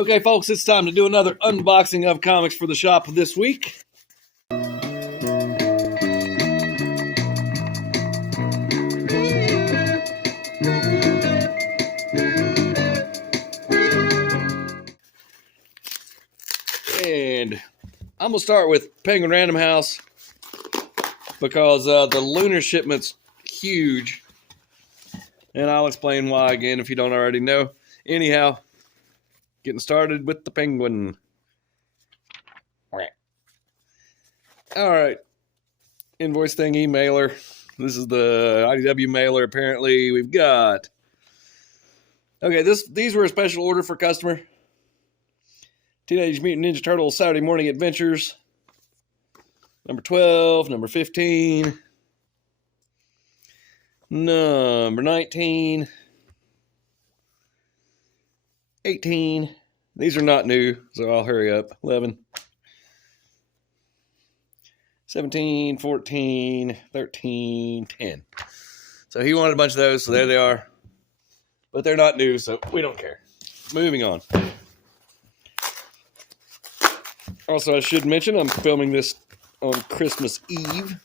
Okay, folks, it's time to do another unboxing of comics for the shop this week. And I'm going to start with Penguin Random House because the Lunar shipment's huge. And I'll explain why again if you don't already know. Anyhow, getting started with the Penguin. Alright. Invoice thingy, mailer. This is the IDW mailer, apparently. We've got... Okay, these were a special order for customer. Teenage Mutant Ninja Turtles Saturday Morning Adventures. Number 12, number 15. Number 19. 18. These are not new, so I'll hurry up. 11. 17, 14, 13, 10. So he wanted a bunch of those, so there they are. But they're not new, so we don't care. Moving on. Also, I should mention, I'm filming this on Christmas Eve.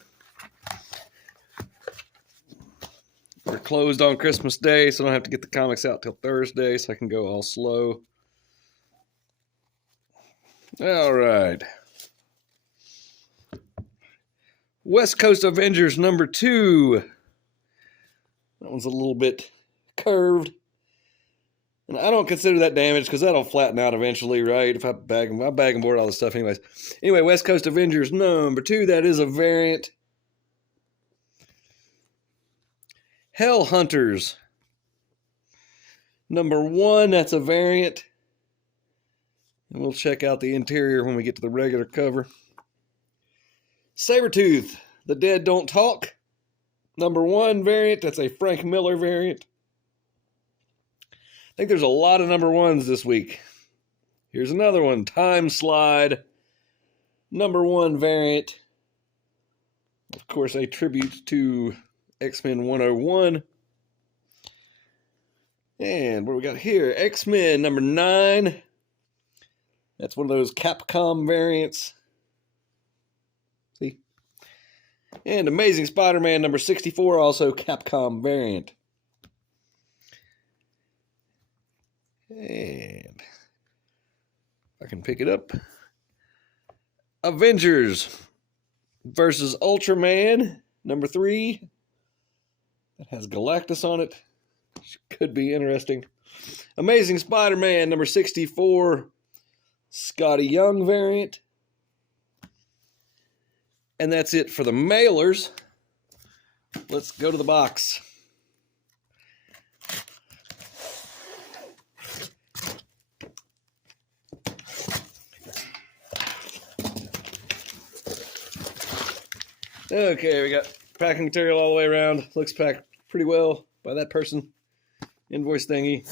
We're closed on Christmas Day, so I don't have to get the comics out till Thursday, so I can go all slow. All right. West Coast Avengers number 2. That one's a little bit curved. And I don't consider that damaged because that'll flatten out eventually, right? If I bag and board all this stuff anyways. Anyway, West Coast Avengers number 2. That is a variant. Hell Hunters number 1. That's a variant. And we'll check out the interior when we get to the regular cover. Sabretooth, The Dead Don't Talk. Number 1 variant. That's a Frank Miller variant. I think there's a lot of number 1s this week. Here's another one. Time Slide. Number 1 variant. Of course, a tribute to X-Men 101. And what do we got here? X-Men number 9. That's one of those Capcom variants. See? And Amazing Spider-Man number 64, also Capcom variant. And I can pick it up. Avengers versus Ultraman number 3. That has Galactus on it. Which could be interesting. Amazing Spider-Man number 64. Scotty Young variant. And that's it for the mailers. Let's go to the box. Okay, we got packing material all the way around. Looks packed pretty well by that person. Invoice thingy.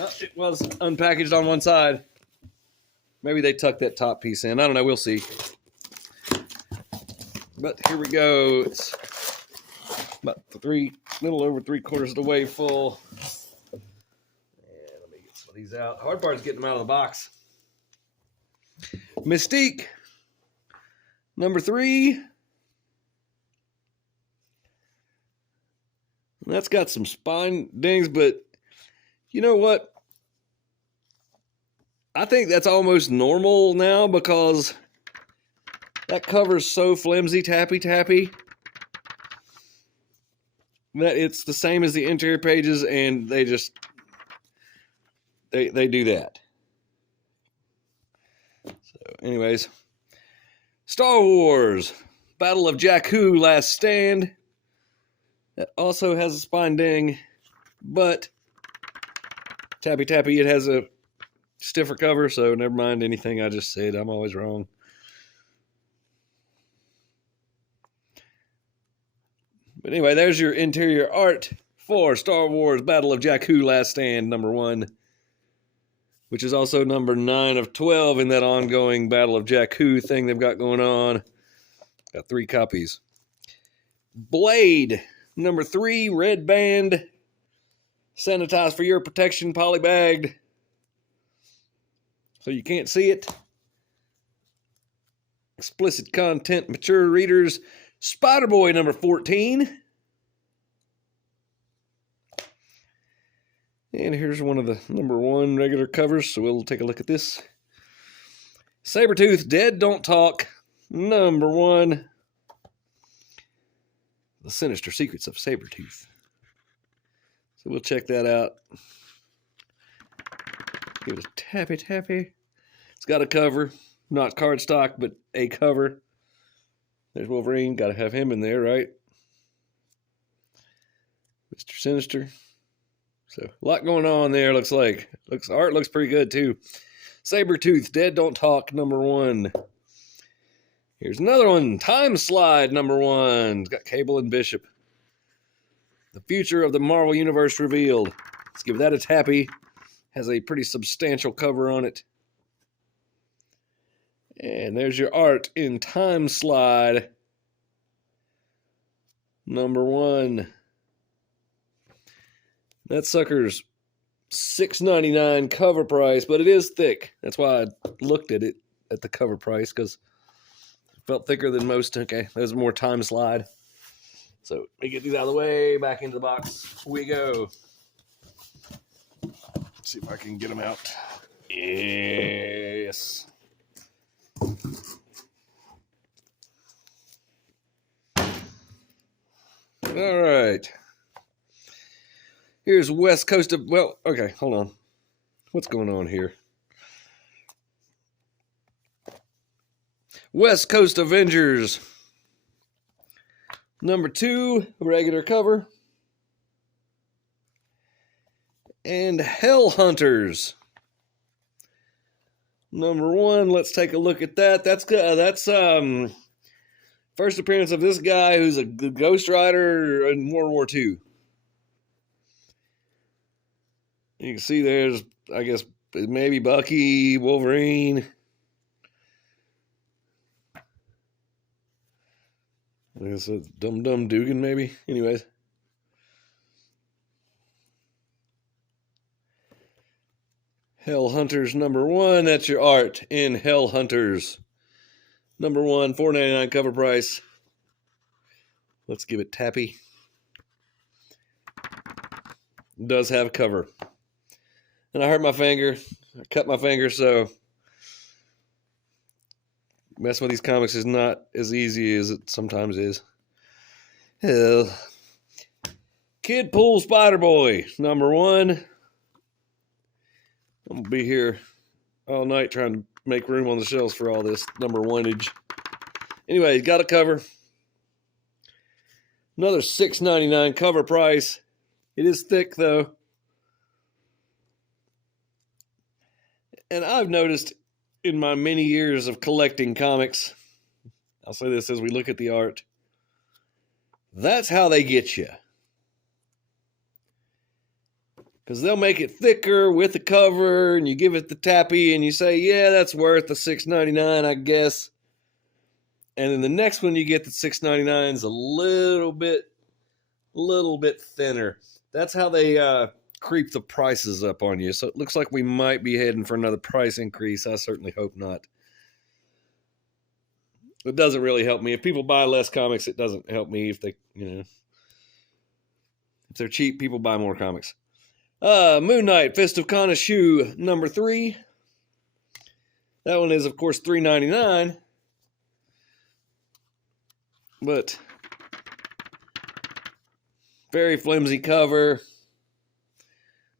Oh, it was unpackaged on one side. Maybe they tucked that top piece in. I don't know. We'll see. But here we go. It's about little over 3/4 of the way full. And let me get some of these out. Hard part is getting them out of the box. Mystique. Number 3. That's got some spine dings, but you know what? I think that's almost normal now because that cover's so flimsy, tappy, that it's the same as the interior pages, and they do that. So, anyways. Star Wars, Battle of Jakku, Last Stand. That also has a spine ding, but tappy, it has a stiffer cover, so never mind anything I just said. I'm always wrong. But anyway, there's your interior art for Star Wars, Battle of Jakku, Last Stand, number 1. Which is also number 9 of 12 in that ongoing Battle of Jakku thing they've got going on. Got 3 copies. Blade, number 3, red band. Sanitized for your protection, polybagged. so you can't see it. Explicit content, mature readers. Spider-Boy number 14. And here's one of the number 1 regular covers, so we'll take a look at this. Sabretooth, Dead Don't Talk, number 1. The Sinister Secrets of Sabretooth. So we'll check that out. Give it a tappy. It's got a cover. Not cardstock, but a cover. There's Wolverine. Got to have him in there, right? Mr. Sinister. So, a lot going on there, looks like. Art looks pretty good, too. Sabretooth, Dead Don't Talk, number 1. Here's another one. Time Slide, number 1. It's got Cable and Bishop. The future of the Marvel Universe revealed. Let's give that a tappy. Has a pretty substantial cover on it. And there's your art in Time Slide, number 1. That sucker's $6.99 cover price, but it is thick. That's why I looked at it at the cover price, because it felt thicker than most. Okay, there's more Time Slide. So let me get these out of the way. Back into the box we go. Let's see if I can get them out. Yes. All right. Here's West Coast of, well, okay, hold on. What's going on here? West Coast Avengers. Number 2, regular cover. And Hell Hunters. Number 1, let's take a look at that. That's first appearance of this guy who's a Ghost Rider in World War II. You can see there's, I guess, maybe Bucky, Wolverine. I guess it's Dum Dum Dugan, maybe. Anyways. Hell Hunters number 1. That's your art in Hell Hunters. Number 1, $4.99 cover price. Let's give it tappy. It does have a cover. And I hurt my finger. I cut my finger, so messing with these comics is not as easy as it sometimes is. Hell. Kidpool Spider-Boy, number 1. I'm going to be here all night trying to make room on the shelves for all this number 1-age. Anyway, got a cover. Another $6.99 cover price. It is thick, though. And I've noticed in my many years of collecting comics, I'll say this as we look at the art, that's how they get you. Because they'll make it thicker with the cover, and you give it the tappy, and you say, yeah, that's worth the $6.99, I guess. And then the next one you get, the $6.99 is a little bit thinner. That's how they creep the prices up on you. So it looks like we might be heading for another price increase. I certainly hope not. It doesn't really help me. If people buy less comics, it doesn't help me. If they, if they're cheap, people buy more comics. Moon Knight, Fist of Khonshu, number 3. That one is, of course, $3.99. But very flimsy cover.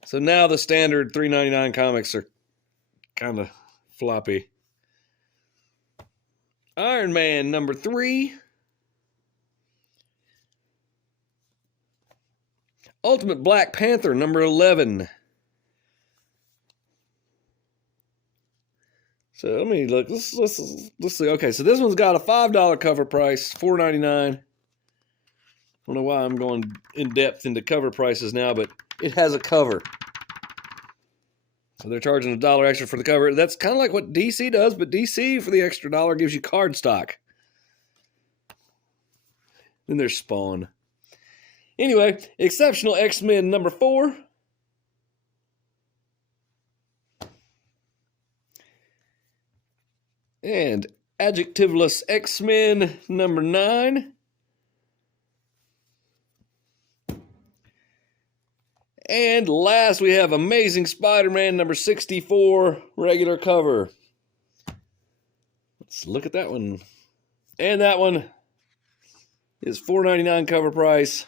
So now the standard $3.99 comics are kind of floppy. Iron Man, number 3. Ultimate Black Panther, number 11. So let me look. Let's see. Okay, so this one's got a $5 cover price, $4.99. I don't know why I'm going in depth into cover prices now, but it has a cover. So they're charging $1 extra for the cover. That's kind of like what DC does, but DC for the extra dollar gives you cardstock. Then there's Spawn. Anyway, Exceptional X-Men number 4. And Adjectiveless X-Men number 9. And last, we have Amazing Spider-Man number 64, regular cover. Let's look at that one. And that one is $4.99 cover price.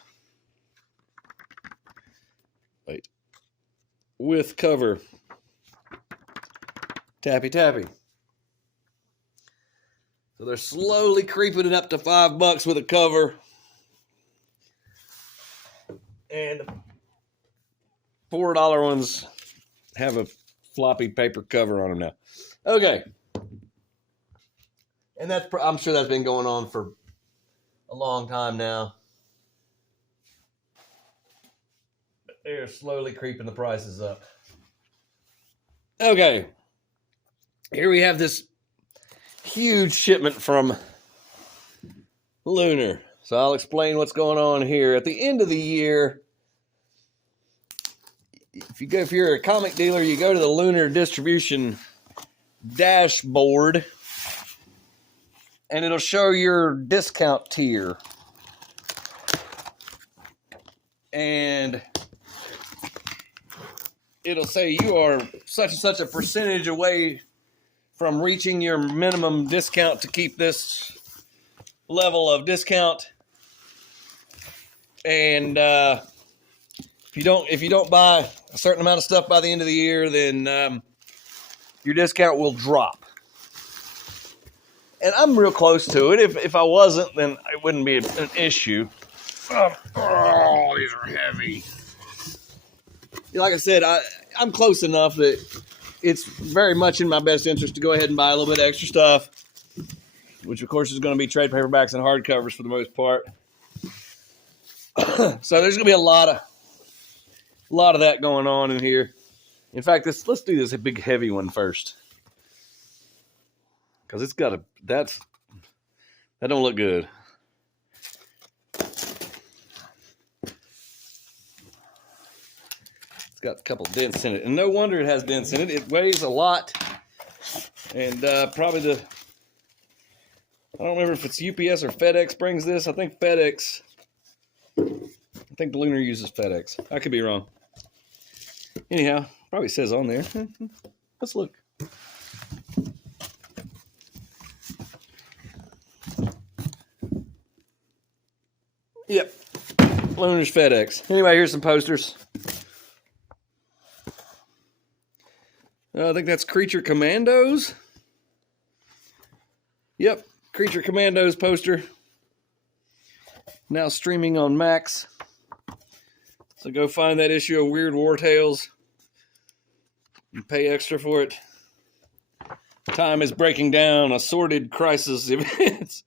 Wait. With cover. Tappy tappy. So they're slowly creeping it up to $5 with a cover. And $4 ones have a floppy paper cover on them now. Okay. And I'm sure that's been going on for a long time now. They're slowly creeping the prices up. Okay. Here we have this huge shipment from Lunar. So I'll explain what's going on here. At the end of the year, if you're a comic dealer, you go to the Lunar distribution dashboard, and it'll show your discount tier. And it'll say you are such and such a percentage away from reaching your minimum discount to keep this level of discount. And if you don't buy a certain amount of stuff by the end of the year, then your discount will drop. And I'm real close to it. If I wasn't, then it wouldn't be an issue. Oh, these are heavy. Like I said, I'm close enough that it's very much in my best interest to go ahead and buy a little bit of extra stuff, which of course is going to be trade paperbacks and hardcovers for the most part. So there's going to be a lot of that going on in here. In fact, let's do this big heavy one first, because it's got that don't look good. It's got a couple dents in it, and no wonder it has dents in it. It weighs a lot, and probably I don't remember if it's UPS or FedEx brings this. I think FedEx. I think Lunar uses FedEx. I could be wrong. Anyhow, probably says on there. Let's look. Yep. Lunar's FedEx. Anyway, here's some posters. I think that's Creature Commandos. Yep. Creature Commandos poster. Now streaming on Max. So go find that issue of Weird War Tales. You pay extra for it. Time is breaking down. Assorted crisis events.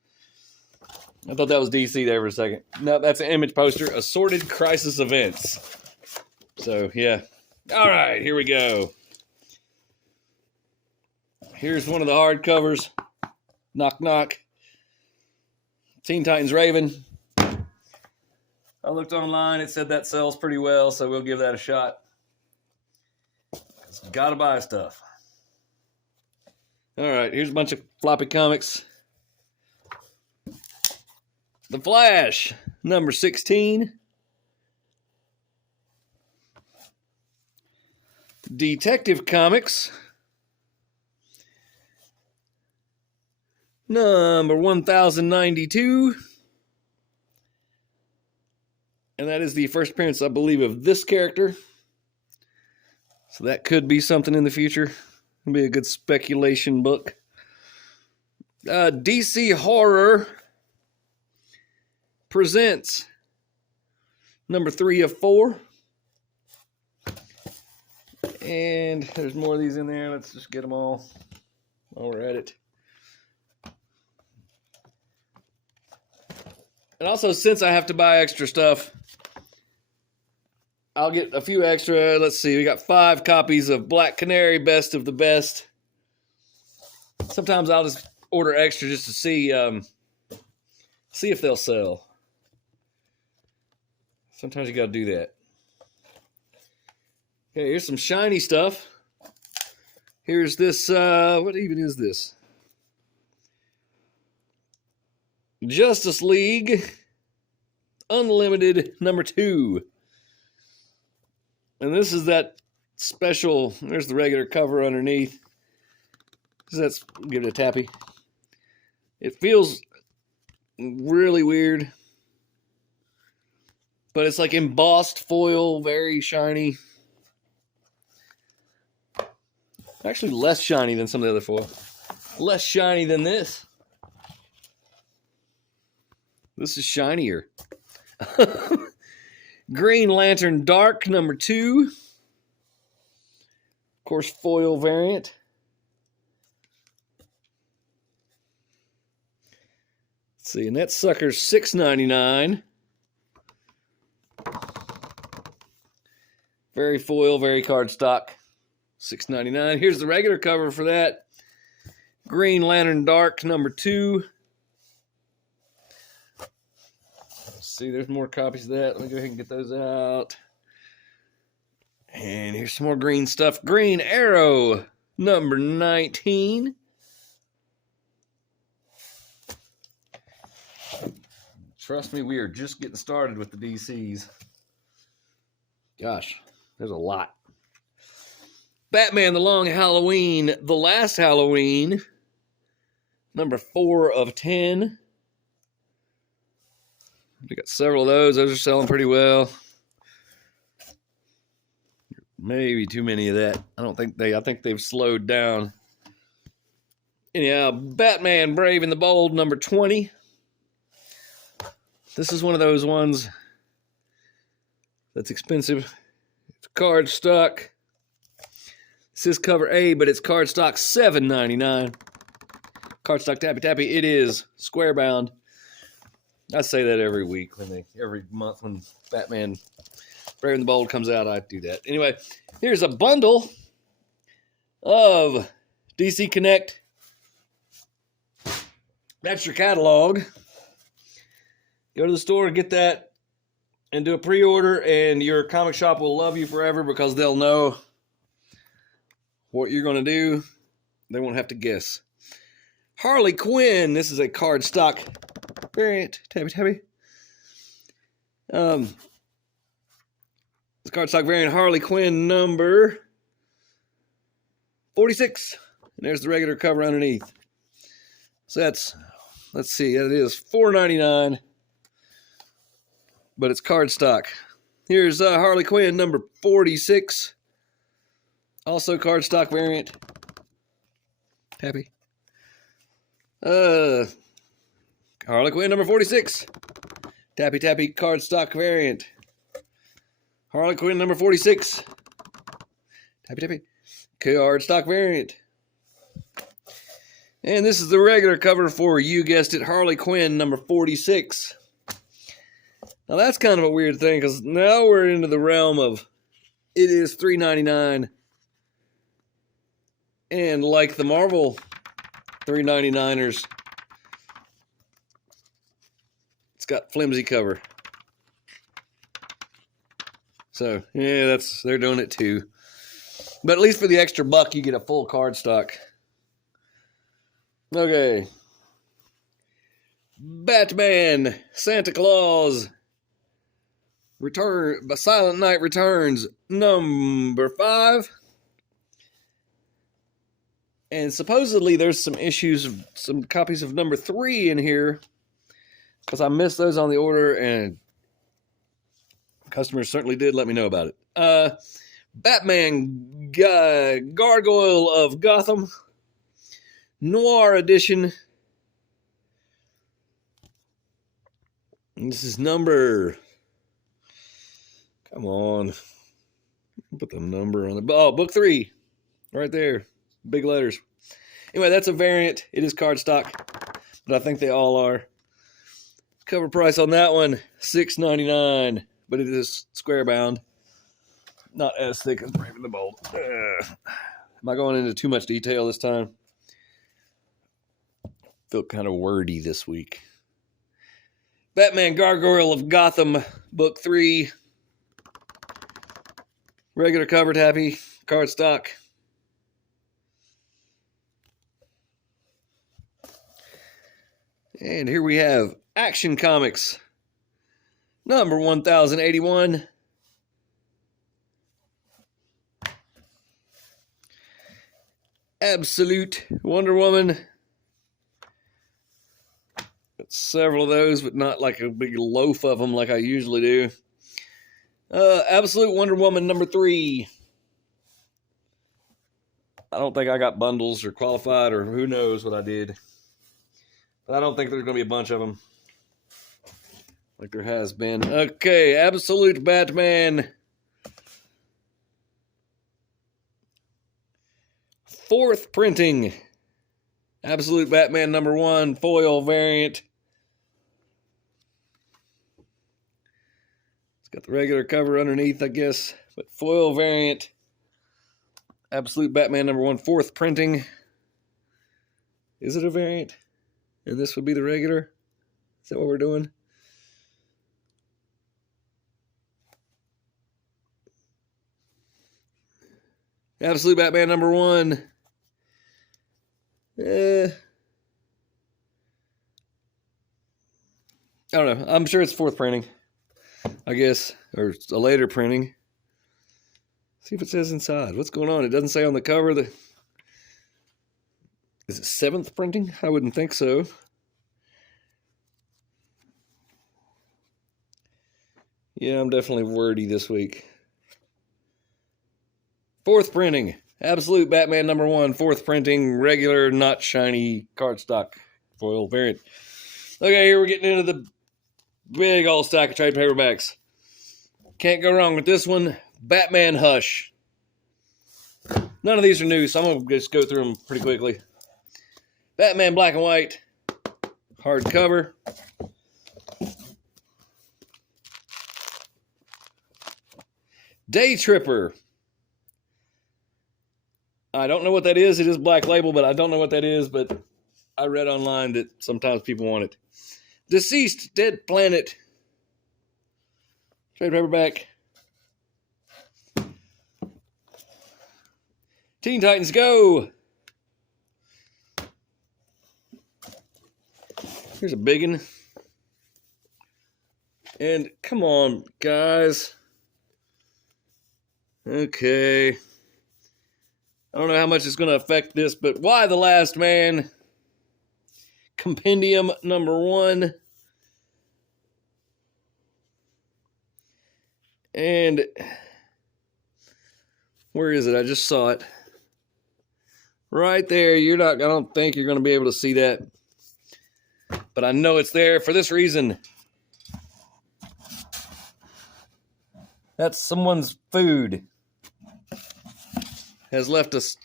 I thought that was DC there for a second. No, that's an Image poster. Assorted crisis events. So, yeah. All right, here we go. Here's one of the hardcovers. Knock, knock. Teen Titans Raven. I looked online. It said that sells pretty well, so we'll give that a shot. Gotta buy stuff. All right, here's a bunch of floppy comics. The Flash, number 16. Detective Comics, number 1092. And that is the first appearance, I believe, of this character. So that could be something in the future. It'll be a good speculation book. DC Horror presents number 3 of 4. And there's more of these in there. Let's just get them all while we're at it. And also, since I have to buy extra stuff, I'll get a few extra. Let's see. We got 5 copies of Black Canary, Best of the Best. Sometimes I'll just order extra just to see if they'll sell. Sometimes you got to do that. Okay, here's some shiny stuff. Here's this. What even is this? Justice League Unlimited number 2. And this is that special, there's the regular cover underneath. Let's give it a tappy. It feels really weird, but it's like embossed foil, very shiny. Actually less shiny than some of the other foil. Less shiny than this. This is shinier. Green Lantern Dark number 2. Of course, foil variant. Let's see, and that sucker's $6.99. Very foil, very cardstock. $6.99. Here's the regular cover for that. Green Lantern Dark number 2. See, there's more copies of that. Let me go ahead and get those out. And here's some more green stuff. Green Arrow, number 19. Trust me, we are just getting started with the DCs. Gosh, there's a lot. Batman, The Long Halloween, The Last Halloween, number 4 of 10. We got several of those. Those are selling pretty well. Maybe too many of that. I think they've slowed down. Anyhow, Batman Brave and the Bold, number 20. This is one of those ones that's expensive. It's cardstock. This is cover A, but it's cardstock $7.99. Cardstock tappy tappy. It is square bound. I say that every week every month when Batman Brave and the Bold comes out, I do that. Anyway, here's a bundle of DC Connect. That's your catalog. Go to the store and get that and do a pre-order, and your comic shop will love you forever because they'll know what you're going to do. They won't have to guess. Harley Quinn. This is a cardstock variant. Tappy tappy. This cardstock variant, Harley Quinn number 46. And there's the regular cover underneath. So that's, let's see, it is $4.99. But it's cardstock. Here's Harley Quinn number 46. Also cardstock variant. Happy. Harley Quinn number 46. Tappy tappy cardstock variant. Harley Quinn number 46. Tappy tappy cardstock variant. And this is the regular cover for, you guessed it, Harley Quinn number 46. Now that's kind of a weird thing because now we're into the realm of it is $3.99. And like the Marvel $3.99ers, it's got flimsy cover. So yeah, they're doing it too. But at least for the extra buck, you get a full cardstock. Okay. Batman, Santa Claus, Silent Night Returns, number 5. And supposedly there's some issues, some copies of number 3 in here, because I missed those on the order, and customers certainly did let me know about it. Batman Gargoyle of Gotham, Noir Edition. And this is number... Come on. Put the number on the... Oh, book 3. Right there. Big letters. Anyway, that's a variant. It is cardstock, but I think they all are. Cover price on that one, $6.99, but it is square bound. Not as thick as Brave and the Bold. Am I going into too much detail this time? Feel kind of wordy this week. Batman Gargoyle of Gotham, book 3. Regular cover tappy, cardstock. And here we have Action Comics, number 1081. Absolute Wonder Woman. Got several of those, but not like a big loaf of them like I usually do. Absolute Wonder Woman number 3. I don't think I got bundles or qualified or who knows what I did. But I don't think there's going to be a bunch of them like there has been. Okay, Absolute Batman. 4th printing. Absolute Batman number 1, foil variant. It's got the regular cover underneath, I guess, but foil variant. Absolute Batman number 1, 4th printing. Is it a variant? And this would be the regular? Is that what we're doing? Absolute Batman number 1. I don't know. I'm sure it's 4th printing, I guess, or it's a later printing. See if it says inside. What's going on? It doesn't say on the cover. Is it 7th printing? I wouldn't think so. Yeah, I'm definitely wordy this week. 4th printing. Absolute Batman number 1. 4th printing. Regular, not shiny cardstock foil variant. Okay, here we're getting into the big old stack of trade paperbacks. Can't go wrong with this one. Batman Hush. None of these are new, so I'm going to just go through them pretty quickly. Batman Black and White. Hardcover. Day Tripper. I don't know what that is. It is Black Label, but I don't know what that is, but I read online that sometimes people want it. Deceased Dead Planet. Trade paperback. Teen Titans Go. Here's a big one. And come on, guys. Okay. I don't know how much it's going to affect this, but Why the Last Man? Compendium number 1. And where is it? I just saw it. Right there. I don't think you're going to be able to see that. But I know it's there for this reason. That's someone's food. Has left us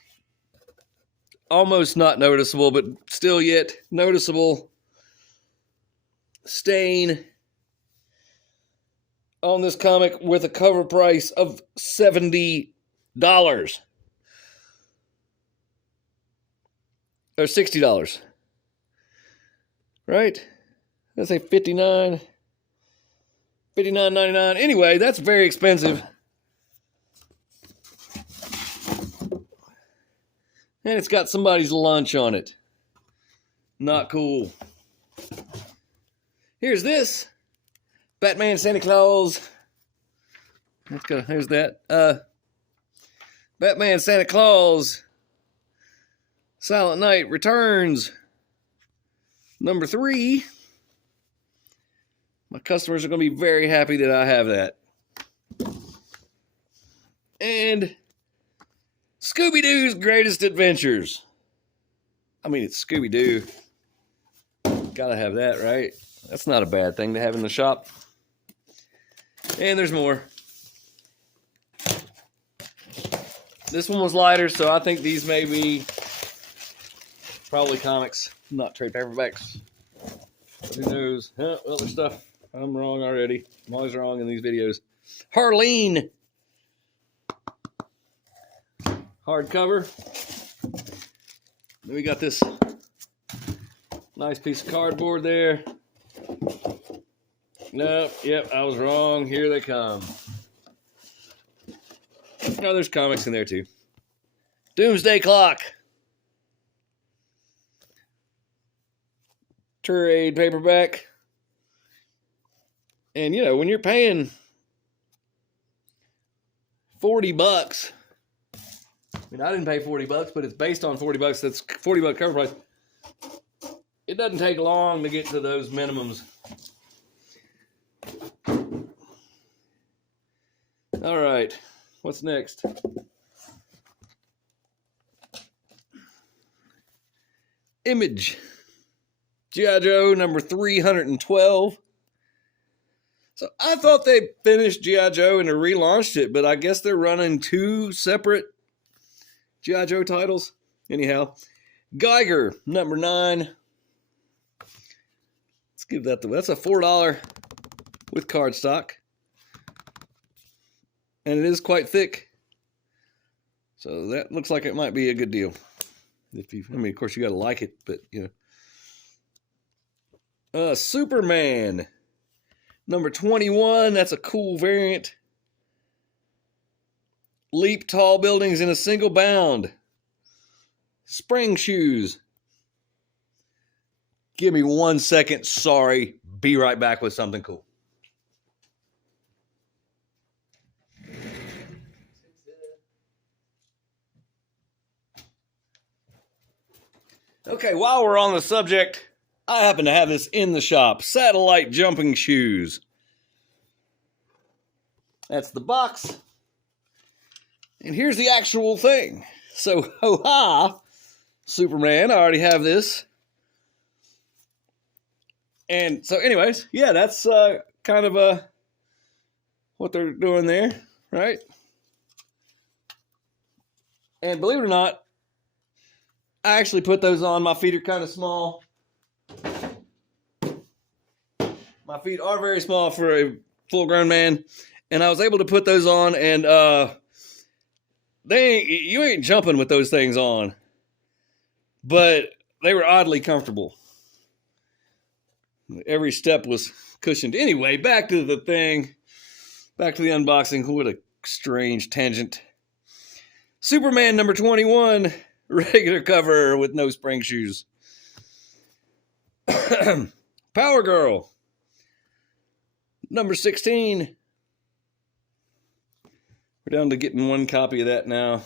almost not noticeable, but still yet noticeable stain on this comic with a cover price of $70. Or $60. Right? Did I say $59? $59.99. Anyway, that's very expensive. And it's got somebody's lunch on it. Not cool. Here's this. Batman Santa Claus. Here's that. Batman Santa Claus. Silent Night Returns. Number 3. My customers are going to be very happy that I have that. And Scooby-Doo's Greatest Adventures. I mean, it's Scooby-Doo. Gotta have that, right? That's not a bad thing to have in the shop. And there's more. This one was lighter, so I think these may be probably comics, not trade paperbacks. But who knows? Other stuff. I'm wrong already. I'm always wrong in these videos. Harleen. Hardcover. Then we got this nice piece of cardboard there. Nope, yep, I was wrong. Here they come. Oh, there's comics in there too. Doomsday Clock. trade paperback. And, you know, when you're paying $40, I mean, I didn't pay $40, but it's based on $40. That's $40 cover price. It doesn't take long to get to those minimums. All right, what's next? Image. G.I. Joe number 312. So I thought they finished G.I. Joe and they relaunched it, but I guess they're running two separate G.I. Joe titles. Anyhow, Geiger number 9. Let's give that that's a $4 with cardstock. And it is quite thick. So that looks like it might be a good deal. If you, I mean, of course you got to like it, but you know. Superman number 21. That's a cool variant. Leap tall buildings in a single bound. Spring shoes. Give me 1 second. Sorry. Be right back with something cool. Okay, while we're on the subject, I happen to have this in the shop. Satellite jumping shoes. That's the box. And here's the actual thing. So, ho-ha, Superman, I already have this. And so anyways, yeah, that's kind of what they're doing there, right? And believe it or not, I actually put those on. My feet are kind of small. My feet are very small for a full-grown man. And I was able to put those on, and you ain't jumping with those things on. But they were oddly comfortable. Every step was cushioned. Anyway, back to the thing. Back to the unboxing. What a strange tangent. Superman number 21. Regular cover with no spring shoes. Power Girl number 16. We're down to getting one copy of that now.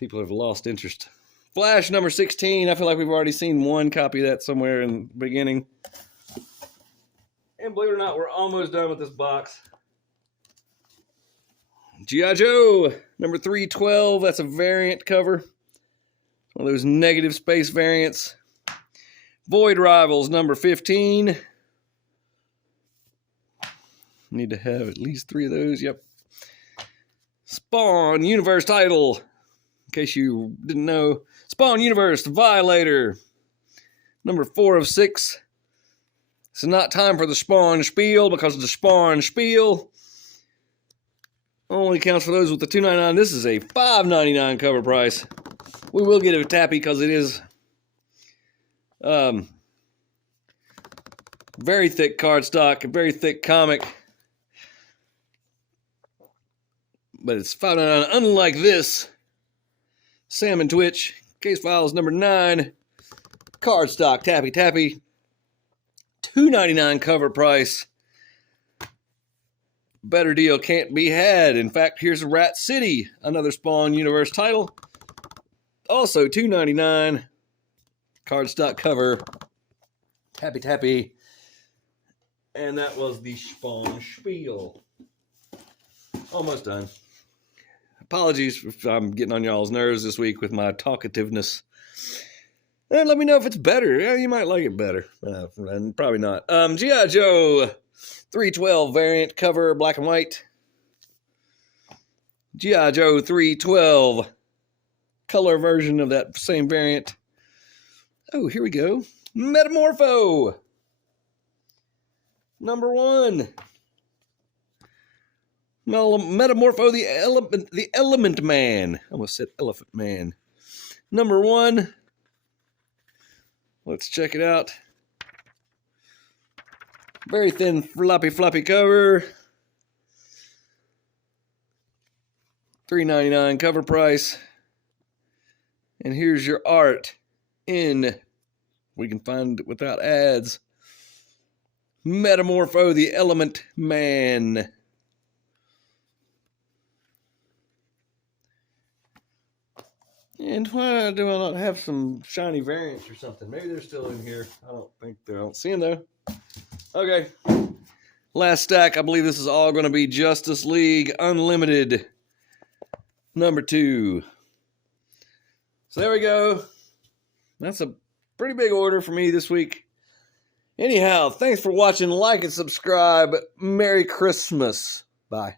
People have lost interest. Flash number 16. I feel like we've already seen one copy of that somewhere in the beginning. And believe it or not, we're almost done with this box. G.I. Joe number 312. That's a variant cover. One of those negative space variants. Void Rivals number 15. Need to have at least 3 of those. Yep. Spawn Universe title. In case you didn't know. Spawn Universe Violator. Number 4 of 6. It's not time for the Spawn Spiel because the Spawn Spiel only counts for those with the $2.99. This is a $5.99 cover price. We will get a tappy because it is very thick cardstock, a very thick comic. But it's $5.99. Unlike this, Salmon Twitch, case files number 9, cardstock, tappy, $2.99 cover price. Better deal can't be had. In fact, here's Rat City, another Spawn Universe title. Also $2.99. Cardstock cover. Tappy. And that was the Spawn Spiel. Almost done. Apologies if I'm getting on y'all's nerves this week with my talkativeness. And let me know if it's better. Yeah, you might like it better. Probably not. G.I. Joe 312 variant cover, black and white. G.I. Joe 312 color version of that same variant. Oh, here we go. Metamorpho number 1. Metamorpho the Element Man. I almost said Elephant Man. Number 1. Let's check it out. Very thin, floppy cover. $3.99 cover price. And here's your art in we can find it without ads. Metamorpho the Element Man. And why do I not have some shiny variants or something? Maybe they're still in here. I don't think they're. I don't see them though. Okay. Last stack. I believe this is all going to be Justice League Unlimited number 2. So there we go. That's a pretty big order for me this week. Anyhow, thanks for watching. Like and subscribe. Merry Christmas. Bye.